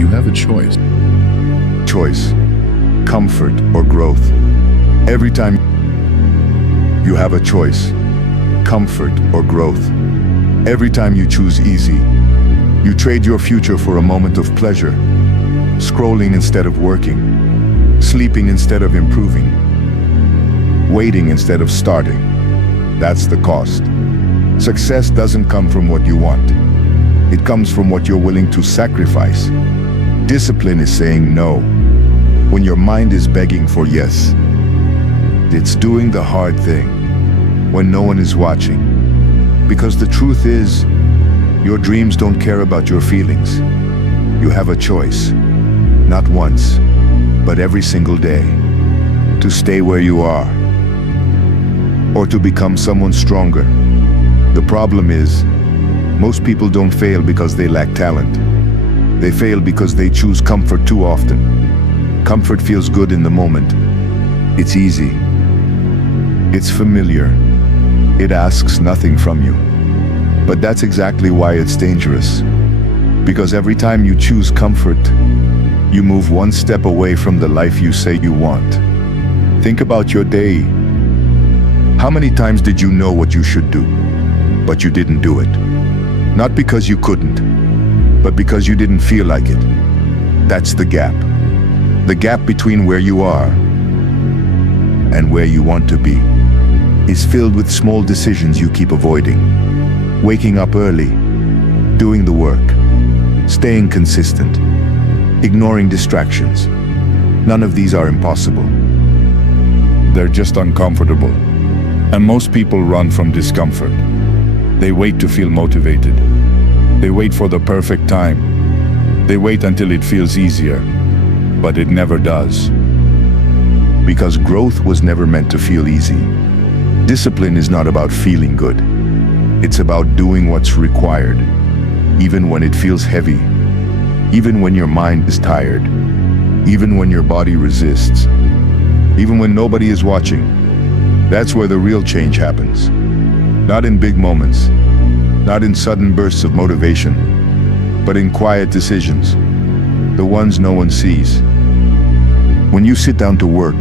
You have a choice. Choice, comfort or growth. Every time you have a choice, comfort or growth. Every time you choose easy, you trade your future for a moment of pleasure, scrolling instead of working, sleeping instead of improving, waiting instead of starting. That's the cost. Success doesn't come from what you want. It comes from what you're willing to sacrifice. Discipline is saying no when your mind is begging for yes. It's doing the hard thing when no one is watching. Because the truth is, your dreams don't care about your feelings. You have a choice, not once, but every single day, to stay where you are or to become someone stronger. The problem is, most people don't fail because they lack talent. They fail because they choose comfort too often. Comfort feels good in the moment. It's easy. It's familiar. It asks nothing from you. But that's exactly why it's dangerous. Because every time you choose comfort, you move one step away from the life you say you want. Think about your day. How many times did you know what you should do, but you didn't do it? Not because you couldn't, but because you didn't feel like it. That's the gap. The gap between where you are and where you want to be is filled with small decisions you keep avoiding. Waking up early, doing the work, staying consistent, ignoring distractions. None of these are impossible. They're just uncomfortable. And most people run from discomfort. They wait to feel motivated. They wait for the perfect time. They wait until it feels easier, but it never does. Because growth was never meant to feel easy. Discipline is not about feeling good. It's about doing what's required, even when it feels heavy, even when your mind is tired, even when your body resists, even when nobody is watching. That's where the real change happens. Not in big moments, not in sudden bursts of motivation, but in quiet decisions, the ones no one sees. When you sit down to work,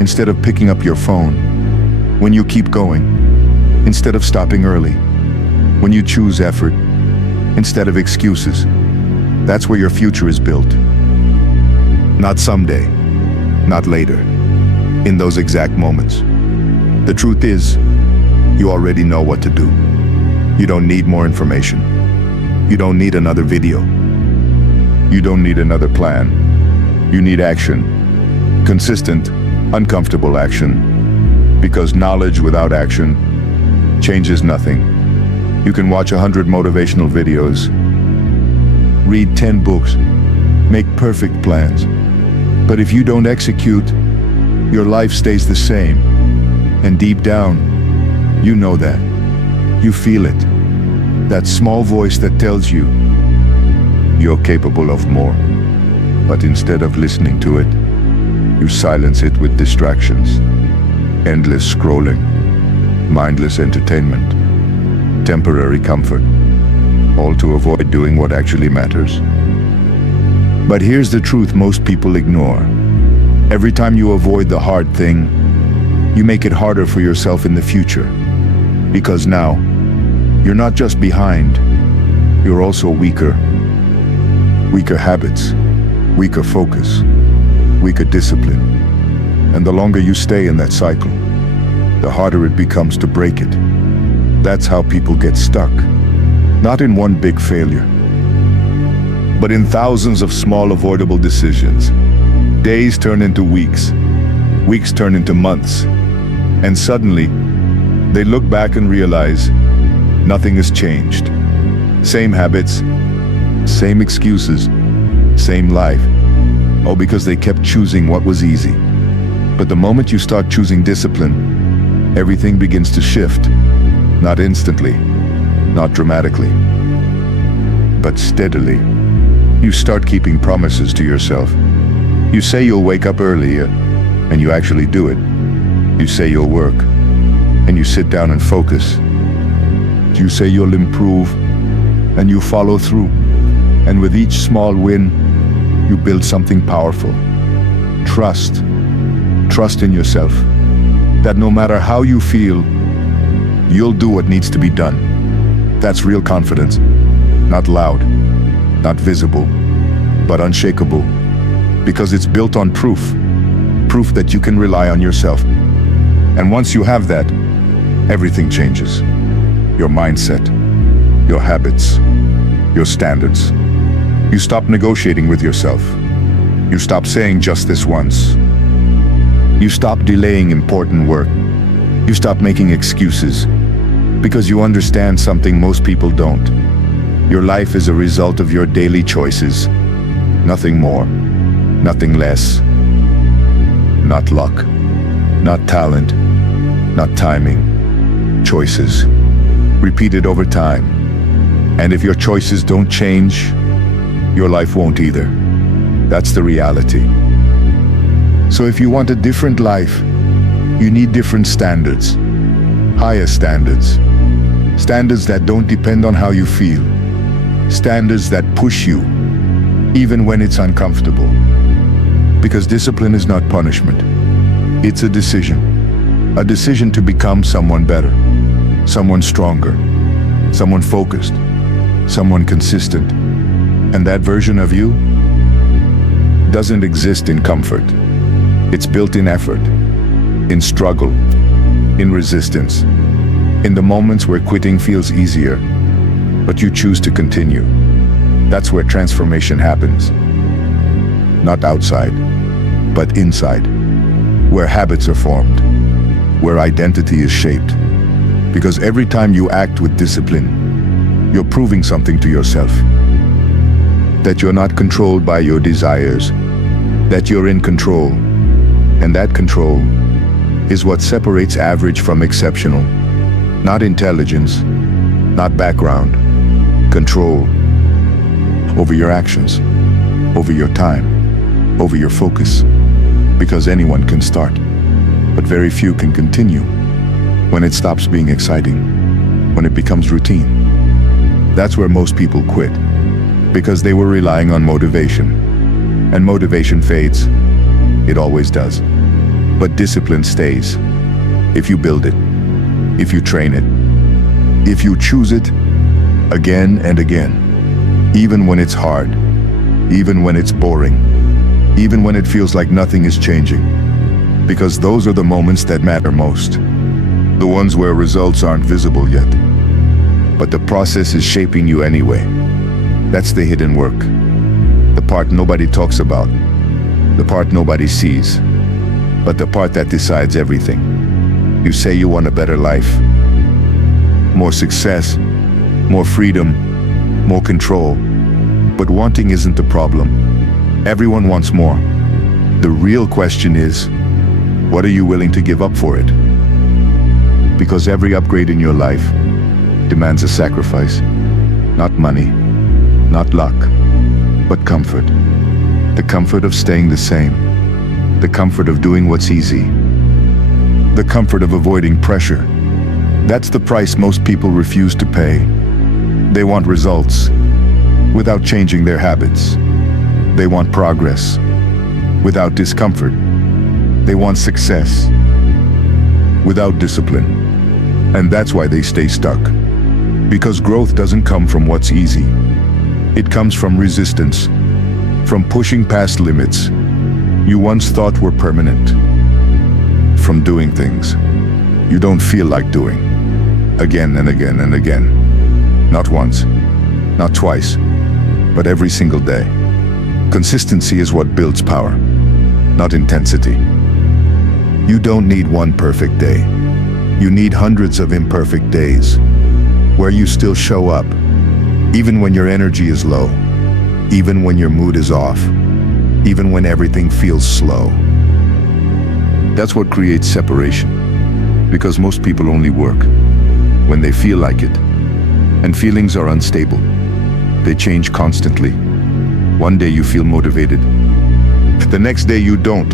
instead of picking up your phone, when you keep going, instead of stopping early, when you choose effort, instead of excuses, that's where your future is built. Not someday, not later, in those exact moments. The truth is, you already know what to do. You don't need more information. You don't need another video. You don't need another plan. You need action. Consistent, uncomfortable action. Because knowledge without action changes nothing. You can watch 100 motivational videos, read 10 books, make perfect plans. But if you don't execute, your life stays the same. And deep down, you know that. You feel it. That small voice that tells you you're capable of more. But instead of listening to it, you silence it with distractions. Endless scrolling, mindless entertainment, temporary comfort, all to avoid doing what actually matters. But here's the truth most people ignore. Every time you avoid the hard thing, you make it harder for yourself in the future. Because now, you're not just behind, you're also weaker. Weaker habits, weaker focus, weaker discipline. And the longer you stay in that cycle, the harder it becomes to break it. That's how people get stuck. Not in one big failure, but in thousands of small avoidable decisions. Days turn into weeks, weeks turn into months, and suddenly, they look back and realize nothing has changed. Same habits, same excuses, same life. All because they kept choosing what was easy. But the moment you start choosing discipline, everything begins to shift. Not instantly, not dramatically, but steadily. You start keeping promises to yourself. You say you'll wake up early, and you actually do it. You say you'll work, and you sit down and focus. You say you'll improve, and you follow through. And with each small win, you build something powerful. Trust. Trust in yourself. That no matter how you feel, you'll do what needs to be done. That's real confidence. Not loud, not visible, but unshakable. Because it's built on proof. Proof that you can rely on yourself. And once you have that, everything changes. Your mindset, your habits, your standards. You stop negotiating with yourself. You stop saying just this once. You stop delaying important work. You stop making excuses. Because you understand something most people don't. Your life is a result of your daily choices. Nothing more, nothing less. Not luck, not talent, not timing. Choices, repeated over time. And if your choices don't change, your life won't either. That's the reality. So if you want a different life, you need different standards. Higher standards. Standards that don't depend on how you feel. Standards that push you, even when it's uncomfortable. Because discipline is not punishment. It's a decision. A decision to become someone better. Someone stronger. Someone focused. Someone consistent. And that version of you doesn't exist in comfort. It's built in effort, in struggle, in resistance, in the moments where quitting feels easier, but you choose to continue. That's where transformation happens. Not outside, but inside. Where habits are formed, where identity is shaped. Because every time you act with discipline, you're proving something to yourself. That you're not controlled by your desires, that you're in control. And that control is what separates average from exceptional. Not intelligence, not background. Control over your actions, over your time, over your focus. Because anyone can start, but very few can continue. When it stops being exciting, when it becomes routine. That's where most people quit, because they were relying on motivation. And motivation fades. It always does. But discipline stays. If you build it, if you train it, if you choose it again and again, even when it's hard, even when it's boring, even when it feels like nothing is changing. Because those are the moments that matter most. The ones where results aren't visible yet. But the process is shaping you anyway. That's the hidden work. The part nobody talks about. The part nobody sees. But the part that decides everything. You say you want a better life. More success. More freedom. More control. But wanting isn't the problem. Everyone wants more. The real question is, what are you willing to give up for it? Because every upgrade in your life demands a sacrifice. Not money, not luck, but comfort. The comfort of staying the same. The comfort of doing what's easy. The comfort of avoiding pressure. That's the price most people refuse to pay. They want results without changing their habits. They want progress without discomfort. They want success without discipline. And that's why they stay stuck. Because growth doesn't come from what's easy. It comes from resistance, from pushing past limits you once thought were permanent, from doing things you don't feel like doing, again and again and again. Not once, not twice, but every single day. Consistency is what builds power, not intensity. You don't need one perfect day. You need hundreds of imperfect days, where you still show up, even when your energy is low, even when your mood is off, even when everything feels slow. That's what creates separation, because most people only work when they feel like it, and feelings are unstable. They change constantly. One day you feel motivated, the next day you don't.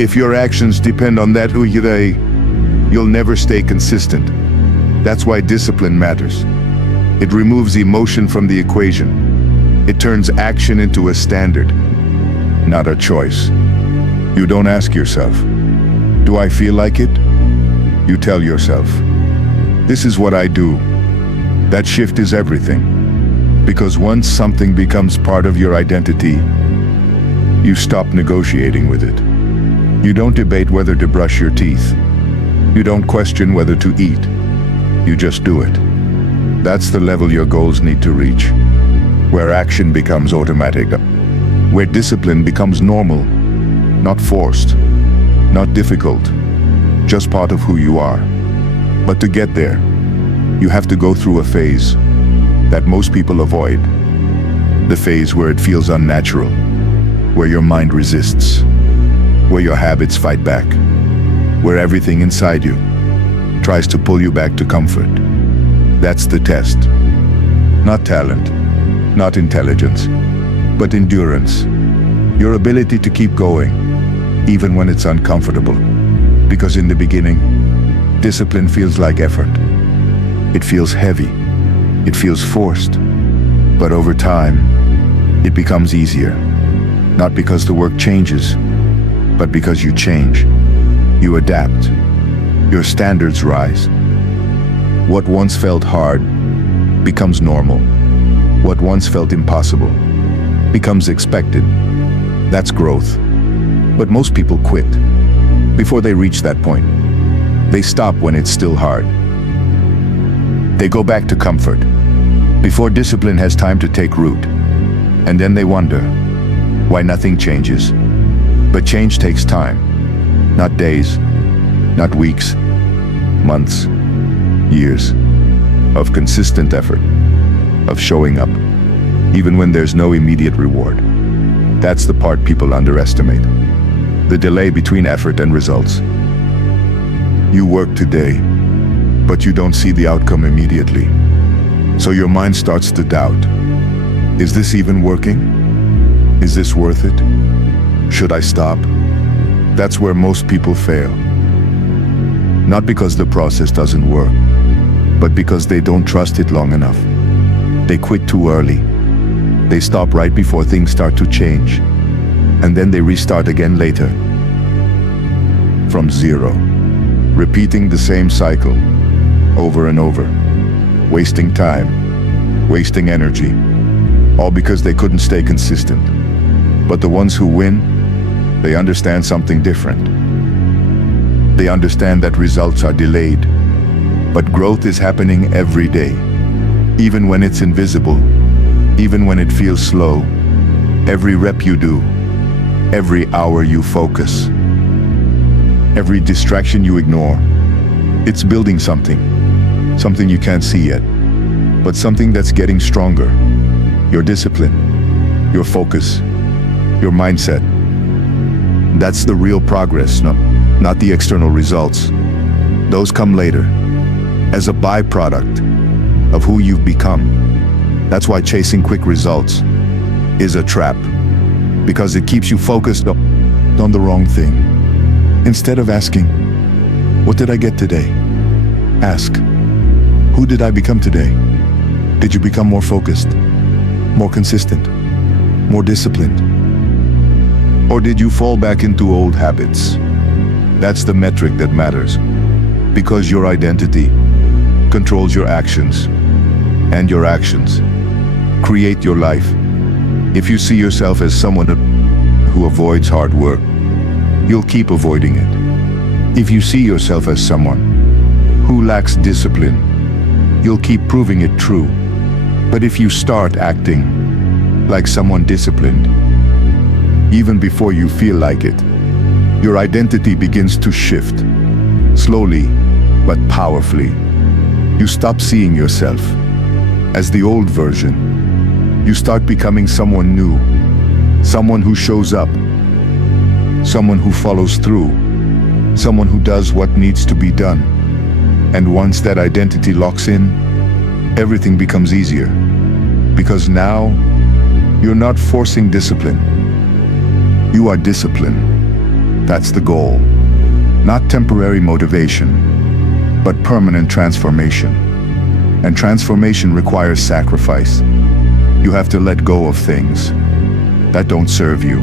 If your actions depend on that day, you'll never stay consistent. That's why discipline matters. It removes emotion from the equation. It turns action into a standard, not a choice. You don't ask yourself, do I feel like it? You tell yourself, this is what I do. That shift is everything. Because once something becomes part of your identity, you stop negotiating with it. You don't debate whether to brush your teeth. You don't question whether to eat. You just do it. That's the level your goals need to reach, where action becomes automatic, where discipline becomes normal, not forced, not difficult, just part of who you are. But to get there, you have to go through a phase that most people avoid. The phase where it feels unnatural, where your mind resists, where your habits fight back, where everything inside you tries to pull you back to comfort. That's the test. Not talent, not intelligence, but endurance. Your ability to keep going, even when it's uncomfortable. Because in the beginning, discipline feels like effort. It feels heavy. It feels forced. But over time, it becomes easier. Not because the work changes, but because you change. You adapt. Your standards rise. What once felt hard becomes normal. What once felt impossible becomes expected. That's growth. But most people quit before they reach that point. They stop when it's still hard. They go back to comfort before discipline has time to take root. And then they wonder why nothing changes. But change takes time. Not days, not weeks, months, years of consistent effort, of showing up, even when there's no immediate reward. That's the part people underestimate. The delay between effort and results. You work today, but you don't see the outcome immediately. So your mind starts to doubt. Is this even working? Is this worth it? Should I stop? That's where most people fail. Not because the process doesn't work, but because they don't trust it long enough. They quit too early. They stop right before things start to change. And then they restart again later. From zero. Repeating the same cycle over and over. Wasting time, wasting energy. All because they couldn't stay consistent. But the ones who win, they understand something different. They understand that results are delayed, but growth is happening every day. Even when it's invisible, even when it feels slow, every rep you do, every hour you focus, every distraction you ignore, it's building something you can't see yet, but something that's getting stronger. Your discipline, your focus, your mindset. That's the real progress, not the external results. Those come later, as a byproduct of who you've become. That's why chasing quick results is a trap, because it keeps you focused on the wrong thing. Instead of asking, what did I get today? Ask, who did I become today? Did you become more focused, more consistent, more disciplined? Or did you fall back into old habits? That's the metric that matters, because your identity controls your actions, and your actions create your life. If you see yourself as someone who avoids hard work, you'll keep avoiding it. If you see yourself as someone who lacks discipline, you'll keep proving it true. But if you start acting like someone disciplined, even before you feel like it, your identity begins to shift, slowly but powerfully. You stop seeing yourself as the old version. You start becoming someone new, someone who shows up, someone who follows through, someone who does what needs to be done. And once that identity locks in, everything becomes easier. Because now, you're not forcing discipline. You are discipline. That's the goal. Not temporary motivation, but permanent transformation. And transformation requires sacrifice. You have to let go of things that don't serve you.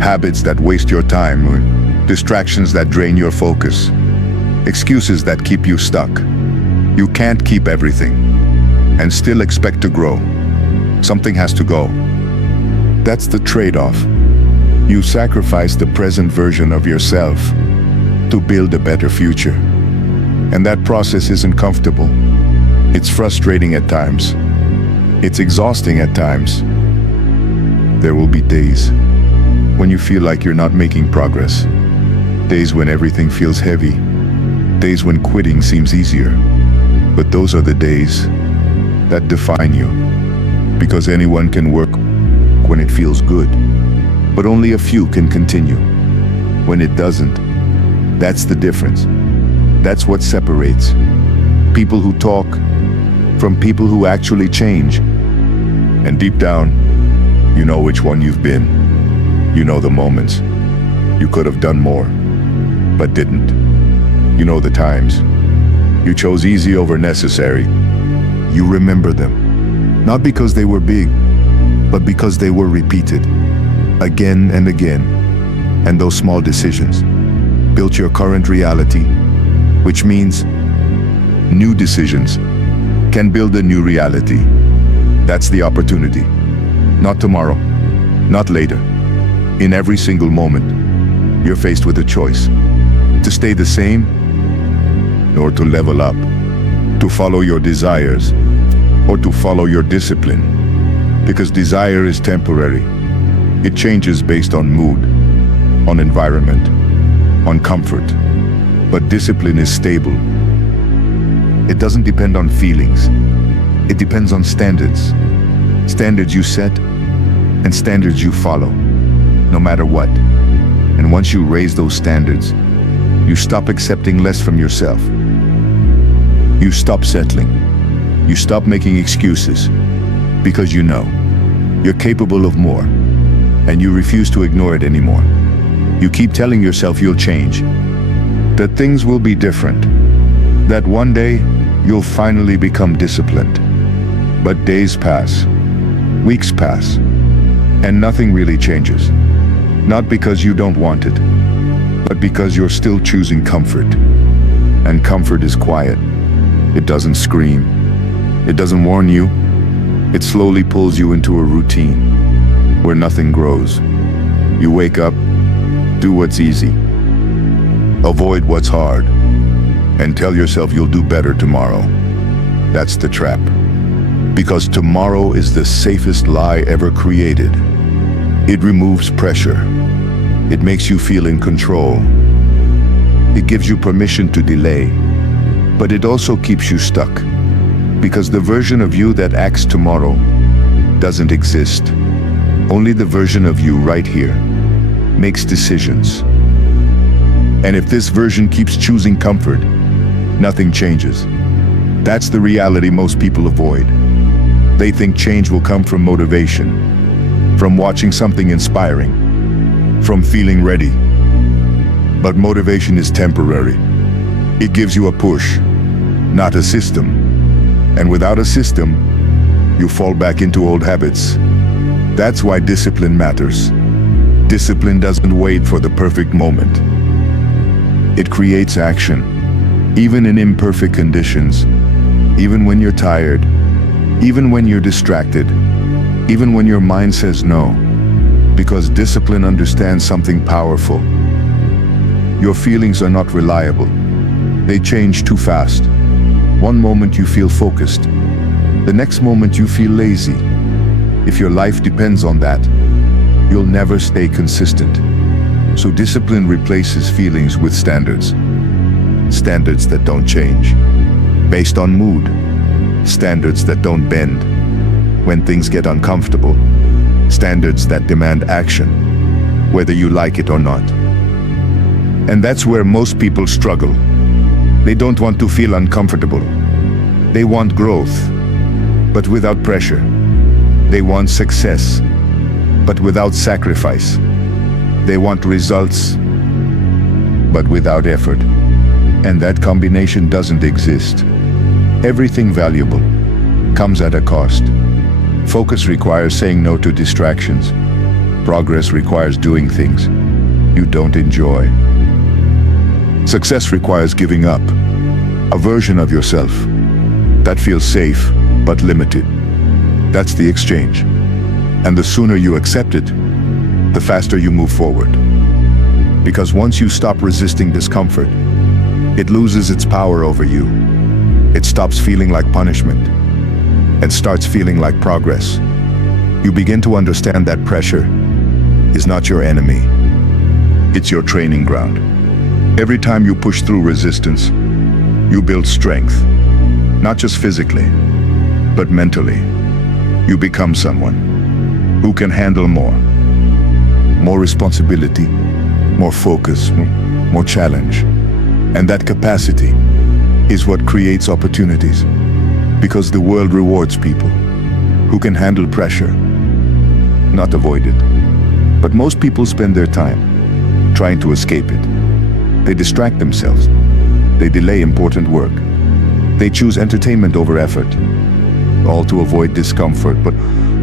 Habits that waste your time, distractions that drain your focus, excuses that keep you stuck. You can't keep everything and still expect to grow. Something has to go. That's the trade-off. You sacrifice the present version of yourself to build a better future. And that process isn't comfortable. It's frustrating at times. It's exhausting at times. There will be days when you feel like you're not making progress. Days when everything feels heavy. Days when quitting seems easier. But those are the days that define you. Because anyone can work when it feels good. But only a few can continue when it doesn't. That's the difference. That's what separates people who talk from people who actually change. And deep down, you know which one you've been. You know the moments you could have done more, but didn't. You know the times you chose easy over necessary. You remember them, not because they were big, but because they were repeated again and again. And those small decisions built your current reality, which means new decisions can build a new reality. That's the opportunity. Not tomorrow, not later. In every single moment, you're faced with a choice. To stay the same, or to level up. To follow your desires, or to follow your discipline. Because desire is temporary. It changes based on mood, on environment, on comfort. But discipline is stable. It doesn't depend on feelings. It depends on standards. Standards you set and standards you follow, no matter what. And once you raise those standards, you stop accepting less from yourself. You stop settling. You stop making excuses because you know you're capable of more, and you refuse to ignore it anymore. You keep telling yourself you'll change, that things will be different, that one day you'll finally become disciplined. But days pass, weeks pass, and nothing really changes. Not because you don't want it, but because you're still choosing comfort. And comfort is quiet. It doesn't scream. It doesn't warn you. It slowly pulls you into a routine where nothing grows. You wake up, do what's easy, avoid what's hard, and tell yourself you'll do better tomorrow. That's the trap. Because tomorrow is the safest lie ever created. It removes pressure. It makes you feel in control. It gives you permission to delay. But it also keeps you stuck. Because the version of you that acts tomorrow doesn't exist. Only the version of you right here makes decisions. And if this version keeps choosing comfort, nothing changes. That's the reality most people avoid. They think change will come from motivation, from watching something inspiring, from feeling ready. But motivation is temporary. It gives you a push, not a system. And without a system, you fall back into old habits. That's why discipline matters. Discipline doesn't wait for the perfect moment. It creates action, even in imperfect conditions, even when you're tired, even when you're distracted, even when your mind says no. Because discipline understands something powerful. Your feelings are not reliable. They change too fast. One moment you feel focused. The next moment you feel lazy. If your life depends on that, you'll never stay consistent. So discipline replaces feelings with standards. Standards that don't change. Based on mood. Standards that don't bend when things get uncomfortable. Standards that demand action, whether you like it or not. And that's where most people struggle. They don't want to feel uncomfortable. They want growth, but without pressure. They want success, but without sacrifice. They want results, but without effort. And that combination doesn't exist. Everything valuable comes at a cost. Focus requires saying no to distractions. Progress requires doing things you don't enjoy. Success requires giving up a version of yourself that feels safe but limited. That's the exchange. And the sooner you accept it, the faster you move forward. Because once you stop resisting discomfort, it loses its power over you. It stops feeling like punishment and starts feeling like progress. You begin to understand that pressure is not your enemy. It's your training ground. Every time you push through resistance, you build strength, not just physically, but mentally. You become someone who can handle more responsibility, more focus, more challenge. And that capacity is what creates opportunities, because the world rewards people who can handle pressure, not avoid it. But most people spend their time trying to escape it. They distract themselves. They delay important work. They choose entertainment over effort, all to avoid discomfort.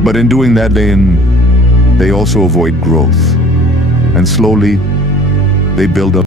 But in doing that, they also avoid growth. And slowly, they build up